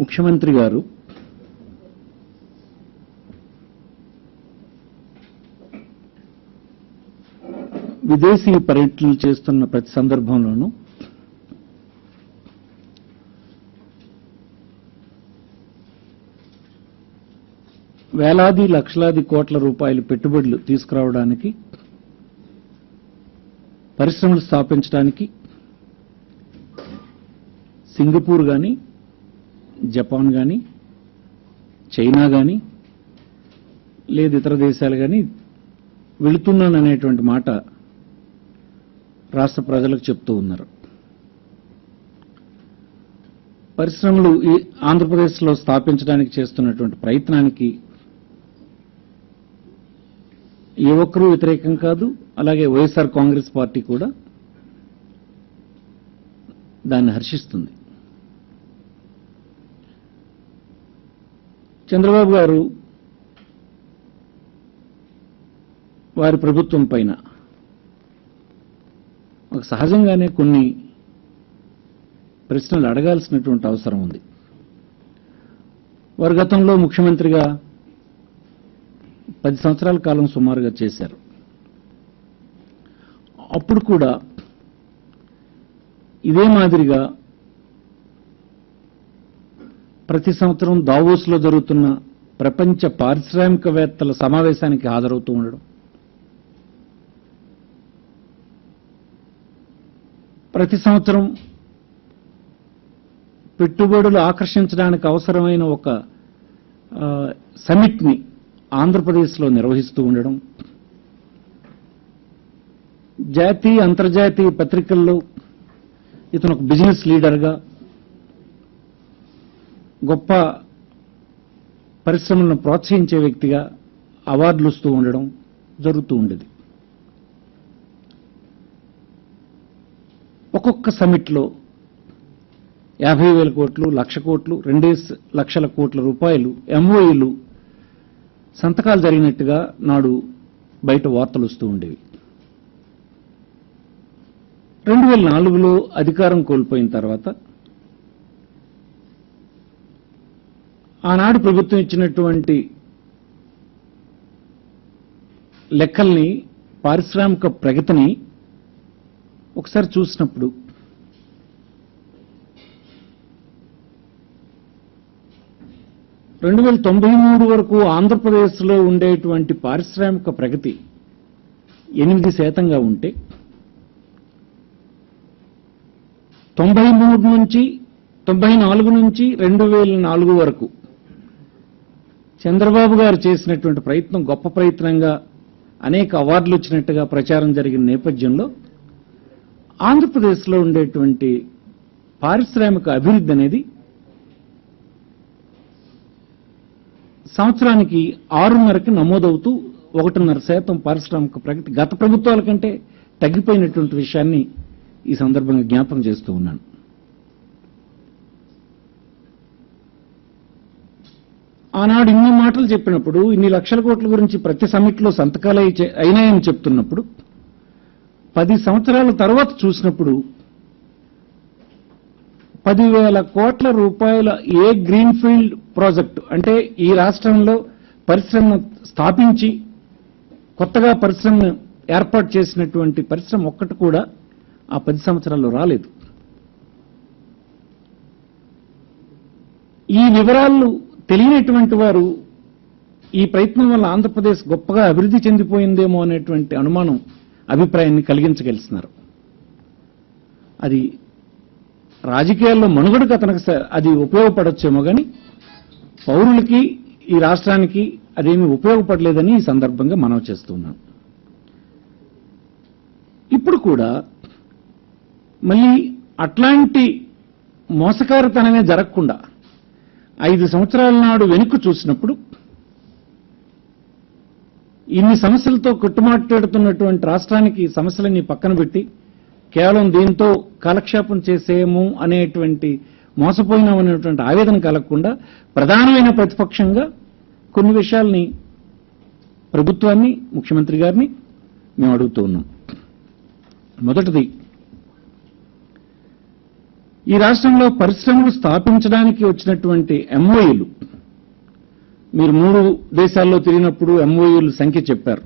ముఖ్యమంత్రి గారు విదేశీ పర్యటనలు చేస్తున్న ప్రతి సందర్భంలోనూ వేలాది లక్షలాది కోట్ల రూపాయల పెట్టుబడులు తీసుకురావడానికి, పరిశ్రమలు స్థాపించడానికి సింగపూర్ గాని, జపాన్ గాని, చైనా గాని, లేదు ఇతర దేశాలు గాని వెళుతున్నాననేటువంటి మాట రాష్ట్ర ప్రజలకు చెప్తూ ఉన్నారు. పరిశ్రమలు ఈ ఆంధ్రప్రదేశ్లో స్థాపించడానికి చేస్తున్నటువంటి ప్రయత్నానికి ఏ ఒక్కరూ వ్యతిరేకం కాదు. అలాగే వైఎస్ఆర్ కాంగ్రెస్ పార్టీ కూడా దాన్ని హర్షిస్తుంది. చంద్రబాబు గారు వారి ప్రభుత్వం పైన ఒక సహజంగానే కొన్ని ప్రశ్నలు అడగాల్సినటువంటి అవసరం ఉంది. వారు గతంలో ముఖ్యమంత్రిగా 10 సంవత్సరాల కాలం సుమారుగా చేశారు. అప్పుడు కూడా ఇదే మాదిరిగా ప్రతి సంవత్సరం దావోస్లో జరుగుతున్న ప్రపంచ పారిశ్రామికవేత్తల సమావేశానికి హాజరవుతూ ఉండడం, ప్రతి సంవత్సరం పెట్టుబడులు ఆకర్షించడానికి అవసరమైన ఒక సమిట్ని ఆంధ్రప్రదేశ్లో నిర్వహిస్తూ ఉండడం, జాతీయ అంతర్జాతీయ పత్రికల్లో ఇతను ఒక బిజినెస్ లీడర్గా గొప్ప పరిశ్రమలను ప్రోత్సహించే వ్యక్తిగా అవార్డులు వస్తూ ఉండడం జరుగుతూ ఉండేది. ఒక్కొక్క సమిట్లో 50,000 కోట్లు, 1,00,000 కోట్లు, 2 లక్షల కోట్ల రూపాయలు ఎంఓయూలు సంతకాలు జరిగినట్టుగా నాడు బయట వార్తలు వస్తూ ఉండేవి. 2004లో అధికారం కోల్పోయిన తర్వాత ఆనాడు ప్రభుత్వం ఇచ్చినటువంటి లెక్కల్ని, పారిశ్రామిక ప్రగతిని ఒకసారి చూసినప్పుడు రెండు 2093 వరకు ఆంధ్రప్రదేశ్లో ఉండేటువంటి పారిశ్రామిక ప్రగతి 8% ఉంటే 94 నుంచి 2004 వరకు చంద్రబాబు గారు చేసినటువంటి ప్రయత్నం గొప్ప ప్రయత్నంగా అనేక అవార్డులు వచ్చినట్టుగా ప్రచారం జరిగిన నేపథ్యంలో ఆంధ్రప్రదేశ్లో ఉండేటువంటి పారిశ్రామిక అభివృద్ధి అనేది సంవత్సరానికి 6.5కి నమోదవుతూ 1.5% పారిశ్రామిక ప్రగతి గత ప్రభుత్వాల కంటే తగ్గిపోయినటువంటి విషయాన్ని ఈ సందర్భంగా జ్ఞాపకం చేస్తూ ఉన్నాను. ఆనాడు ఇన్ని మాటలు చెప్పినప్పుడు, ఇన్ని లక్షల కోట్ల గురించి ప్రతి సమిట్లో సంతకాలు అయినాయని చెప్తున్నప్పుడు 10 సంవత్సరాల తర్వాత చూసినప్పుడు 10,000 కోట్ల రూపాయల ఏ గ్రీన్ఫీల్డ్ ప్రాజెక్టు, అంటే ఈ రాష్ట్రంలో పరిశ్రమను స్థాపించి కొత్తగా పరిశ్రమను ఏర్పాటు చేసినటువంటి పరిశ్రమ ఒక్కటి కూడా ఆ 10 సంవత్సరాల్లో రాలేదు. ఈ వివరాలు తెలియనటువంటి వారు ఈ ప్రయత్నం వల్ల ఆంధ్రప్రదేశ్ గొప్పగా అభివృద్ధి చెందిపోయిందేమో అనేటువంటి అనుమానం, అభిప్రాయాన్ని కలిగించగలిస్తున్నారు. అది రాజకీయాల్లో మనుగడకు అతనికి అది ఉపయోగపడొచ్చేమో కానీ పౌరులకి, ఈ రాష్ట్రానికి అదేమీ ఉపయోగపడలేదని ఈ సందర్భంగా మనవి చేస్తున్నాం. ఇప్పుడు కూడా మళ్ళీ అట్లాంటి మోసకారితనమే జరగకుండా 5 సంవత్సరాల నాడు వెనుక చూసినప్పుడు ఇన్ని సమస్యలతో కొట్టుమాట్లాడుతున్నటువంటి రాష్ట్రానికి సమస్యలన్నీ పక్కన పెట్టి కేవలం దీంతో కాలక్షేపం చేసేము అనేటువంటి మోసపోయినామనేటువంటి ఆవేదన కలగకుండా ప్రధానమైన ప్రతిపక్షంగా కొన్ని విషయాల్ని ప్రభుత్వాన్ని, ముఖ్యమంత్రి గారిని మేము అడుగుతూ ఉన్నాం. మొదటిది, ఈ రాష్ట్రంలో పరిశ్రమలు స్థాపించడానికి వచ్చినటువంటి ఎంఓయూలు, మీరు 3 దేశాల్లో తిరిగినప్పుడు ఎంఓయూల సంఖ్య చెప్పారు.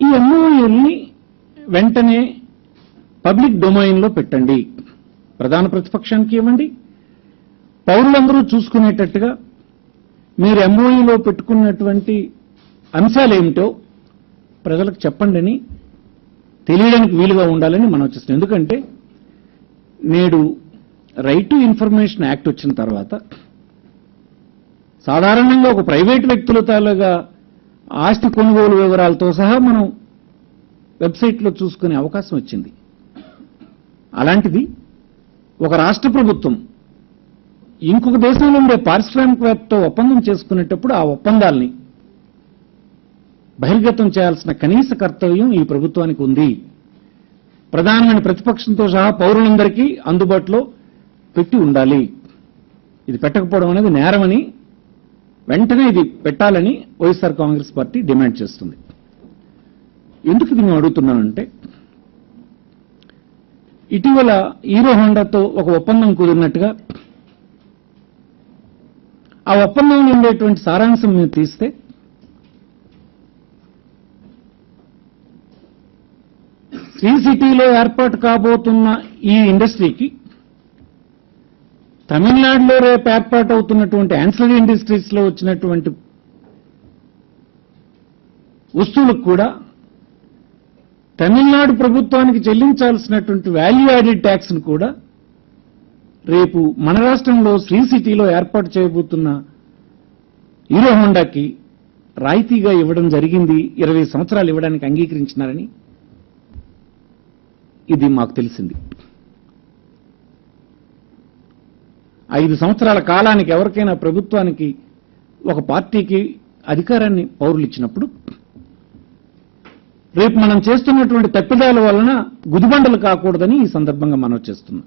ఈ ఎంఓయూల్ని వెంటనే పబ్లిక్ డొమైన్లో పెట్టండి, ప్రధాన ప్రతిపక్షానికి ఇవ్వండి, పౌరులందరూ చూసుకునేటట్టుగా మీరు ఎంఓయూలో పెట్టుకున్నటువంటి అంశాలేమిటో ప్రజలకు చెప్పండి అని తెలియడానికి వీలుగా ఉండాలని మనం చేస్తున్నాం. ఎందుకంటే నేడు రైట్ టు ఇన్ఫర్మేషన్ యాక్ట్ వచ్చిన తర్వాత సాధారణంగా ఒక ప్రైవేటు వ్యక్తుల తాలూగా ఆస్తి కొనుగోలు వివరాలతో సహా మనం వెబ్సైట్లో చూసుకునే అవకాశం వచ్చింది. అలాంటిది ఒక రాష్ట్ర ప్రభుత్వం ఇంకొక దేశంలో ఉండే పారిశ్రామికవేత్తతో ఒప్పందం చేసుకునేటప్పుడు ఆ ఒప్పందాల్ని బహిర్గతం చేయాల్సిన కనీస కర్తవ్యం ఈ ప్రభుత్వానికి ఉంది. ప్రధానమైన ప్రతిపక్షంతో సహా పౌరులందరికీ అందుబాటులో పెట్టి ఉండాలి. ఇది పెట్టకపోవడం అనేది నేరమని, వెంటనే ఇది పెట్టాలని వైఎస్ఆర్ కాంగ్రెస్ పార్టీ డిమాండ్ చేస్తుంది. ఎందుకు ఇది మేము అడుగుతున్నానంటే, ఇటీవల హీరో హోండాతో ఒక ఒప్పందం కుదిరినట్టుగా ఆ ఒప్పందంలో ఉండేటువంటి సారాంశం మీరు తీస్తే శ్రీ సిటీలో ఏర్పాటు కాబోతున్న ఈ ఇండస్ట్రీకి తమిళనాడులో రేపు ఏర్పాటు అవుతున్నటువంటి యాన్సిలరీ ఇండస్ట్రీస్ లో వచ్చినటువంటి వస్తువులకు కూడా తమిళనాడు ప్రభుత్వానికి చెల్లించాల్సినటువంటి వాల్యూ యాడెడ్ ట్యాక్స్ ను కూడా రేపు మన రాష్ట్రంలో శ్రీ సిటీలో ఏర్పాటు చేయబోతున్న హీరో హోండాకి రాయితీగా ఇవ్వడం జరిగింది. 20 సంవత్సరాలు ఇవ్వడానికి అంగీకరించినారని ఇది మాకు తెలిసింది. 5 సంవత్సరాల కాలానికి ఎవరికైనా ప్రభుత్వానికి ఒక పార్టీకి అధికారాన్ని పౌరులు ఇచ్చినప్పుడు రేపు మనం చేస్తున్నటువంటి తప్పిదాల వలన గుదిబండలు కాకూడదని ఈ సందర్భంగా మనం చేస్తున్నాం.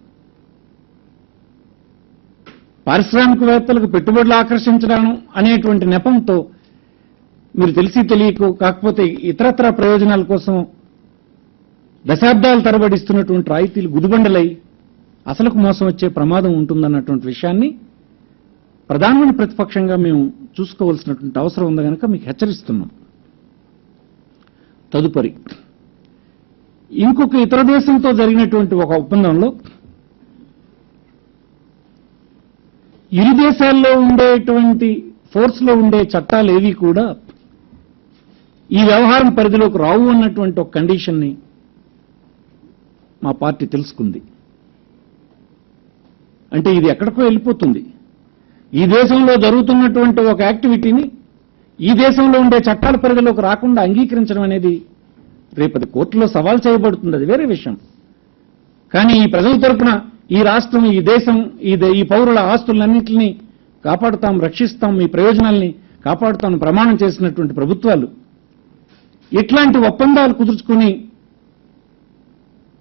పారిశ్రామికవేత్తలకు పెట్టుబడులు ఆకర్షించడం అనేటువంటి నెపంతో మీరు తెలిసి తెలియకు కాకపోతే ఇతరత్ర ప్రయోజనాల కోసం దశాబ్దాల తరబడి ఇస్తున్నటువంటి రాయితీలు గుదిబండలై అసలుకు మోసం వచ్చే ప్రమాదం ఉంటుందన్నటువంటి విషయాన్ని ప్రధానమైన ప్రతిపక్షంగా మేము చూసుకోవాల్సినటువంటి అవసరం ఉంది కనుక మీకు హెచ్చరిస్తున్నాం. తదుపరి ఇంకొక ఇతర దేశంతో జరిగినటువంటి ఒక ఒప్పందంలో ఇరు దేశాల్లో ఉండేటువంటి ఫోర్స్లో ఉండే చట్టాలు ఏవి కూడా ఈ వ్యవహారం పరిధిలోకి రావు అన్నటువంటి ఒక కండిషన్ని మా పార్టీ తెలుసుకుంది. అంటే ఇది ఎక్కడికో వెళ్ళిపోతుంది. ఈ దేశంలో జరుగుతున్నటువంటి ఒక యాక్టివిటీని ఈ దేశంలో ఉండే చట్టాల పరిధిలోకి రాకుండా అంగీకరించడం అనేది రేపటి కోర్టులో సవాల్ చేయబడుతుంది, అది వేరే విషయం. కానీ ఈ ప్రజల తరపున ఈ రాష్ట్రం, ఈ దేశం, ఈ పౌరుల ఆస్తులన్నింటినీ కాపాడుతాం, రక్షిస్తాం, ఈ ప్రయోజనాల్ని కాపాడుతాం ప్రమాణం చేసినటువంటి ప్రభుత్వాలు ఇట్లాంటి ఒప్పందాలు కుదుర్చుకుని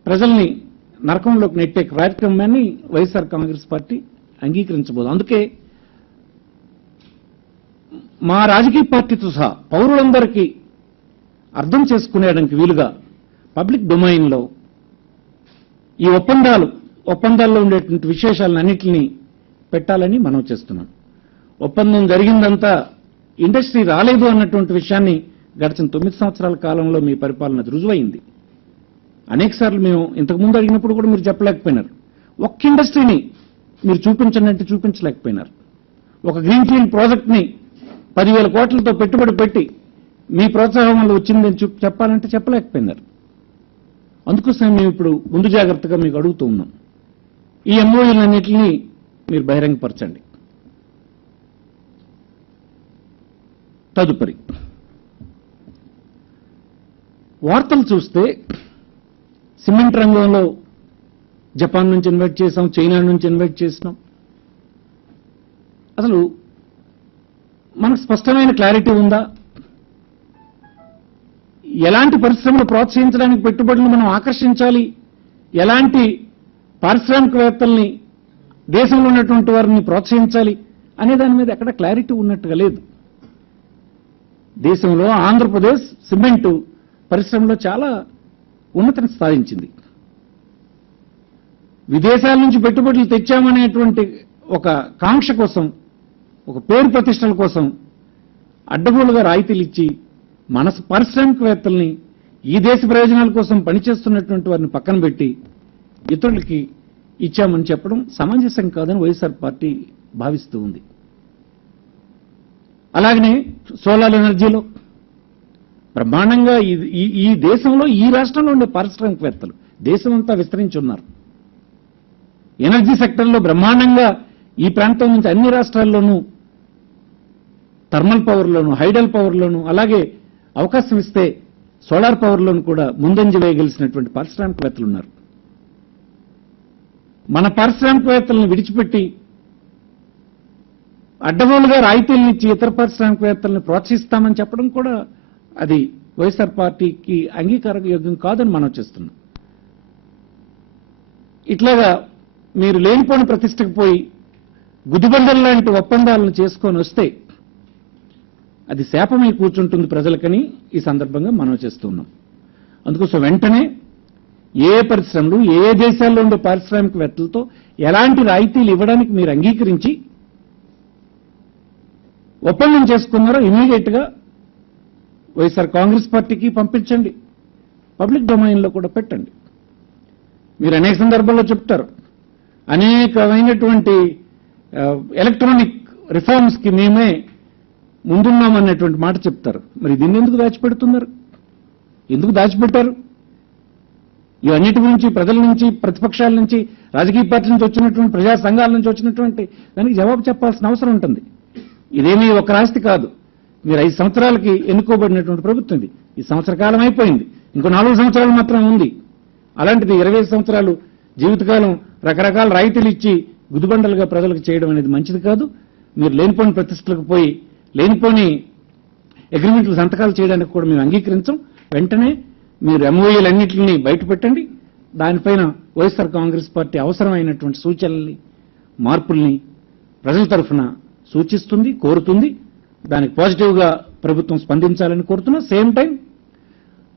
ప్రజల్ని నరకంలోకి నెట్టే కార్యక్రమాన్ని వైఎస్ఆర్ కాంగ్రెస్ పార్టీ అంగీకరించబోదు. అందుకే మా రాజకీయ పార్టీతో సహా పౌరులందరికీ అర్థం చేసుకునేడానికి వీలుగా పబ్లిక్ డొమైన్లో ఈ ఒప్పందాల్లో ఉండేటువంటి విశేషాలన్నింటినీ పెట్టాలని మనం చేస్తున్నాం. ఒప్పందం జరిగిందంతా ఇండస్ట్రీ రాలేదు అన్నటువంటి విషయాన్ని గడిచిన 9 సంవత్సరాల కాలంలో మీ పరిపాలన రుజువైంది. అనేకసార్లు మేము ఇంతకుముందు అడిగినప్పుడు కూడా మీరు చెప్పలేకపోయినారు. ఒక్క ఇండస్ట్రీని మీరు చూపించండి అంటే చూపించలేకపోయినారు. ఒక గ్రీన్ఫీల్డ్ ప్రాజెక్ట్ని 10,000 కోట్లతో పెట్టుబడి పెట్టి మీ ప్రోత్సాహం వల్ల వచ్చిందని చెప్పాలంటే చెప్పలేకపోయినారు. అందుకోసం మేము ఇప్పుడు ముందు జాగ్రత్తగా మీకు అడుగుతూ ఉన్నాం, ఈ ఎంఓయూలన్నింటినీ మీరు బహిరంగపరచండి. తదుపరి వార్తలు చూస్తే సిమెంట్ రంగంలో జపాన్ నుంచి ఇన్వైట్ చేసాం, చైనా నుంచి ఇన్వైట్ చేసినాం. అసలు మనకు స్పష్టమైన క్లారిటీ ఉందా? ఎలాంటి పరిశ్రమలు ప్రోత్సహించడానికి పెట్టుబడులను మనం ఆకర్షించాలి, ఎలాంటి పారిశ్రామికవేత్తల్ని దేశంలో ఉన్నటువంటి వారిని ప్రోత్సహించాలి అనే దాని మీద ఎక్కడ క్లారిటీ ఉన్నట్టుగా లేదు. దేశంలో ఆంధ్రప్రదేశ్ సిమెంటు పరిశ్రమలో చాలా ఉన్నతిని సాధించింది. విదేశాల నుంచి పెట్టుబడులు తెచ్చామనేటువంటి ఒక కాంక్ష కోసం, ఒక పేరు ప్రతిష్టల కోసం అడ్డగోలుగా రాయితీలు ఇచ్చి మన పారిశ్రామికవేత్తల్ని ఈ దేశ ప్రయోజనాల కోసం పనిచేస్తున్నటువంటి వారిని పక్కన పెట్టి ఇతరులకి ఇచ్చామని చెప్పడం సమంజసం కాదని వైఎస్ఆర్ పార్టీ భావిస్తూ ఉంది. అలాగనే సోలార్ ఎనర్జీలో బ్రహ్మాండంగా ఈ దేశంలో, ఈ రాష్ట్రంలో ఉండే పారిశ్రామికవేత్తలు దేశమంతా విస్తరించి ఉన్నారు. ఎనర్జీ సెక్టర్లో బ్రహ్మాండంగా ఈ ప్రాంతం నుంచి అన్ని రాష్ట్రాల్లోనూ థర్మల్ పవర్లోను, హైడల్ పవర్లోను, అలాగే అవకాశం ఇస్తే సోలార్ పవర్లోను కూడా ముందంజ వేయగలిసినటువంటి పారిశ్రామికవేత్తలు ఉన్నారు. మన పారిశ్రామికవేత్తలను విడిచిపెట్టి అడ్డగోలుగా రాయితీలను ఇచ్చి ఇతర పారిశ్రామికవేత్తలను ప్రోత్సహిస్తామని చెప్పడం కూడా అది వైఎస్ఆర్ పార్టీకి అంగీకారయోగ్యం కాదని మనం చేస్తున్నాం. ఇట్లాగా మీరు లేనిపోని ప్రతిష్టకు పోయి గుదిబండల లాంటి ఒప్పందాలను చేసుకొని వస్తే అది శాపమై కూర్చుంటుంది ప్రజలకని ఈ సందర్భంగా మనం చేస్తున్నాం. అందుకోసం వెంటనే ఏ పరిశ్రమలు, ఏ దేశాల్లో ఉండే పారిశ్రామికవేత్తలతో ఎలాంటి రాయితీలు ఇవ్వడానికి మీరు అంగీకరించి ఒప్పందం చేసుకున్నారో ఇమీడియట్ గా వైఎస్ఆర్ కాంగ్రెస్ పార్టీకి పంపించండి, పబ్లిక్ డొమైన్లో కూడా పెట్టండి. మీరు అనేక సందర్భాల్లో చెప్తారు, అనేకమైనటువంటి ఎలక్ట్రానిక్ రిఫార్మ్స్ కి మేమే ముందున్నామన్నటువంటి మాట చెప్తారు. మరి దీన్ని ఎందుకు దాచిపెడుతున్నారు? ఎందుకు దాచిపెట్టారు? ఇవన్నిటి గురించి ప్రజల నుంచి, ప్రతిపక్షాల నుంచి, రాజకీయ పార్టీల నుంచి వచ్చినటువంటి, ప్రజా సంఘాల నుంచి వచ్చినటువంటి దానికి జవాబు చెప్పాల్సిన అవసరం ఉంటుంది. ఇదేమీ ఒక రాష్ట్ర కాదు. మీరు 5 సంవత్సరాలకి ఎన్నుకోబడినటువంటి ప్రభుత్వం ఇది. ఈ సంవత్సర కాలం అయిపోయింది, ఇంకో 4 సంవత్సరాలు మాత్రమే ఉంది. అలాంటిది 25 సంవత్సరాలు జీవితకాలం రకరకాల రాయితీలు ఇచ్చి గుదిబండలుగా ప్రజలకు చేయడం అనేది మంచిది కాదు. మీరు లేనిపోని ప్రతిష్టలకు పోయి లేనిపోని అగ్రిమెంట్లు సంతకాలు చేయడానికి కూడా మేము అంగీకరించం. వెంటనే మీరు ఎంఓఏలన్నింటినీ బయటపెట్టండి. దానిపైన వైఎస్ఆర్ కాంగ్రెస్ పార్టీ అవసరమైనటువంటి సూచనల్ని, మార్పుల్ని ప్రజల తరఫున సూచిస్తుంది, కోరుతుంది. దానికి పాజిటివ్గా ప్రభుత్వం స్పందించాలని కోరుతున్నా. సేమ్ టైం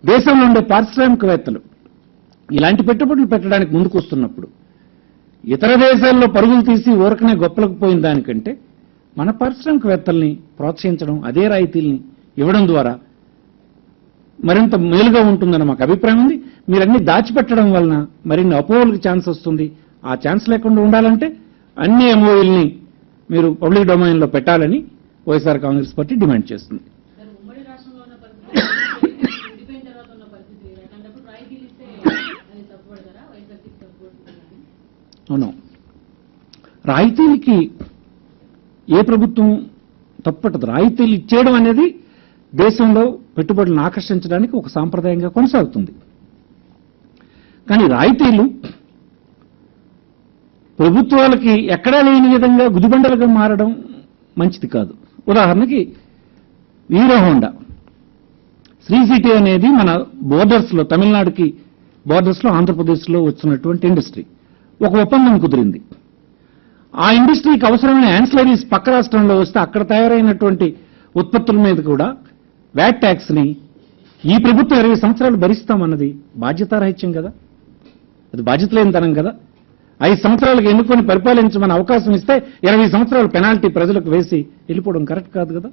దేశంలో ఉండే పారిశ్రామికవేత్తలు ఇలాంటి పెట్టుబడులు పెట్టడానికి ముందుకు వస్తున్నప్పుడు ఇతర దేశాల్లో పరుగులు తీసి ఊరకనే గొప్పలకు పోయిన దానికంటే మన పారిశ్రామికవేత్తల్ని ప్రోత్సహించడం, అదే రాయితీల్ని ఇవ్వడం ద్వారా మరింత మేలుగా ఉంటుందని మాకు అభిప్రాయం ఉంది. మీరన్నీ దాచిపెట్టడం వలన మరిన్ని అపోహలకు ఛాన్స్ వస్తుంది. ఆ ఛాన్స్ లేకుండా ఉండాలంటే అన్ని ఎంఓఎల్ని మీరు పబ్లిక్ డొమైన్లో పెట్టాలని వైఎస్ఆర్ కాంగ్రెస్ పార్టీ డిమాండ్ చేస్తుంది. అవును, రాయితీలకి ఏ ప్రభుత్వం తప్పట్టదు. రాయితీలు ఇచ్చేయడం అనేది దేశంలో పెట్టుబడులను ఆకర్షించడానికి ఒక సాంప్రదాయంగా కొనసాగుతుంది. కానీ రాయితీలు ప్రభుత్వాలకి ఎక్కడా లేని విధంగా గుదిబండలుగా మారడం మంచిది కాదు. ఉదాహరణకి హీరో హోండా శ్రీ సిటీ అనేది మన బోర్డర్స్లో, తమిళనాడుకి బోర్డర్స్లో, ఆంధ్రప్రదేశ్లో వచ్చినటువంటి ఇండస్ట్రీ. ఒక ఒప్పందం కుదిరింది. ఆ ఇండస్ట్రీకి అవసరమైన యాన్సిలరీస్ పక్క రాష్ట్రంలో వస్తే అక్కడ తయారైనటువంటి ఉత్పత్తుల మీద కూడా వ్యాట్ ట్యాక్స్ ని ఈ ప్రభుత్వం 20 సంవత్సరాలు భరిస్తామన్నది బాధ్యతారాహిత్యం కదా, అది బాధ్యత లేనితనం కదా. 5 సంవత్సరాలకు ఎన్నుకొని పరిపాలించమని అవకాశం ఇస్తే 20 సంవత్సరాలు పెనాల్టీ ప్రజలకు వేసి వెళ్ళిపోవడం కరెక్ట్ కాదు కదా.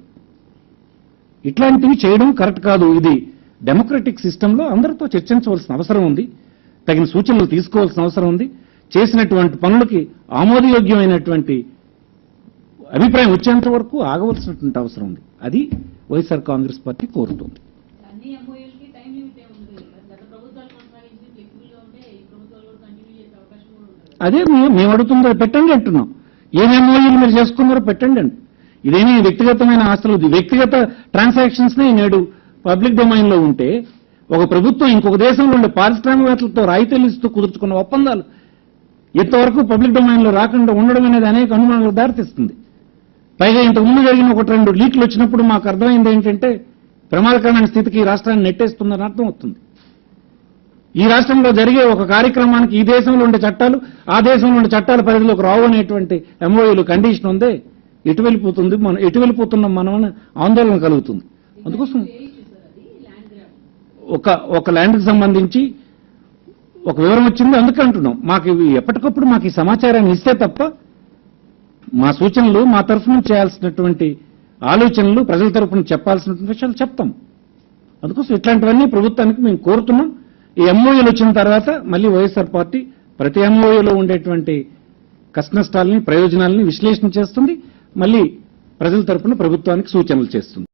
ఇట్లాంటివి చేయడం కరెక్ట్ కాదు. ఇది డెమోక్రటిక్ సిస్టంలో అందరితో చర్చించవలసిన అవసరం ఉంది, తగిన సూచనలు తీసుకోవాల్సిన అవసరం ఉంది. చేసినటువంటి పనులకి ఆమోదయోగ్యమైనటువంటి అభిప్రాయం వచ్చేంత వరకు ఆగవలసినటువంటి అవసరం ఉంది. అది వైఎస్ఆర్ కాంగ్రెస్ పార్టీ కోరుతుంది. అదే మేము అడుగుతుందో పెట్టండి అంటున్నాం. ఏం ఎంఓయూలు మీరు చేసుకున్నారో పెట్టండి అండి. ఇదేమీ వ్యక్తిగతమైన ఆస్తులు, వ్యక్తిగత ట్రాన్సాక్షన్స్ నే నేడు పబ్లిక్ డొమైన్ లో ఉంటే ఒక ప్రభుత్వం ఇంకొక దేశంలో ఉండే పారిశ్రామికవేత్తలతో రాయితీలు ఇస్తూ కుదుర్చుకున్న ఒప్పందాలు ఇంతవరకు పబ్లిక్ డొమైన్ లో రాకుండా ఉండడం అనేది అనేక అనుమానాలకు దారితీస్తుంది. పైగా ఇంతకుముందు జరిగిన 1-2 లీక్లు వచ్చినప్పుడు మాకు అర్థమైంది ఏంటంటే ప్రమాదకరమైన స్థితికి ఈ రాష్ట్రాన్ని నెట్టేస్తుందని అర్థం అవుతుంది. ఈ రాష్ట్రంలో జరిగే ఒక కార్యక్రమానికి ఈ దేశంలో ఉండే చట్టాలు ఆ దేశంలో ఉండే చట్టాల పరిధిలోకి రావు అనేటువంటి ఎంఓయూలు కండిషన్ ఉందే, ఎటు వెళ్ళిపోతున్నాం మనం ఆందోళన కలుగుతుంది. అందుకోసం ఒక ల్యాండ్కి సంబంధించి ఒక వివరం వచ్చింది, అందుకే అంటున్నాం. మాకు ఇవి ఎప్పటికప్పుడు మాకు ఈ సమాచారాన్ని ఇస్తే తప్ప మా సూచనలు మా తరఫున చేయాల్సినటువంటి ఆలోచనలు ప్రజల తరఫున చెప్పాల్సినటువంటి విషయాలు చెప్తాం. అందుకోసం ఇట్లాంటివన్నీ ప్రభుత్వానికి మేము కోరుతున్నాం. ఈ ఎంఓయూలు వచ్చిన తర్వాత మళ్ళీ వైఎస్ఆర్ పార్టీ ప్రతి ఎంఓయూలో ఉండేటువంటి కష్టనష్టాలని ప్రయోజనాలని విశ్లేషణ చేస్తుంది, మళ్ళీ ప్రజల తరఫున ప్రభుత్వానికి సూచనలు చేస్తుంది.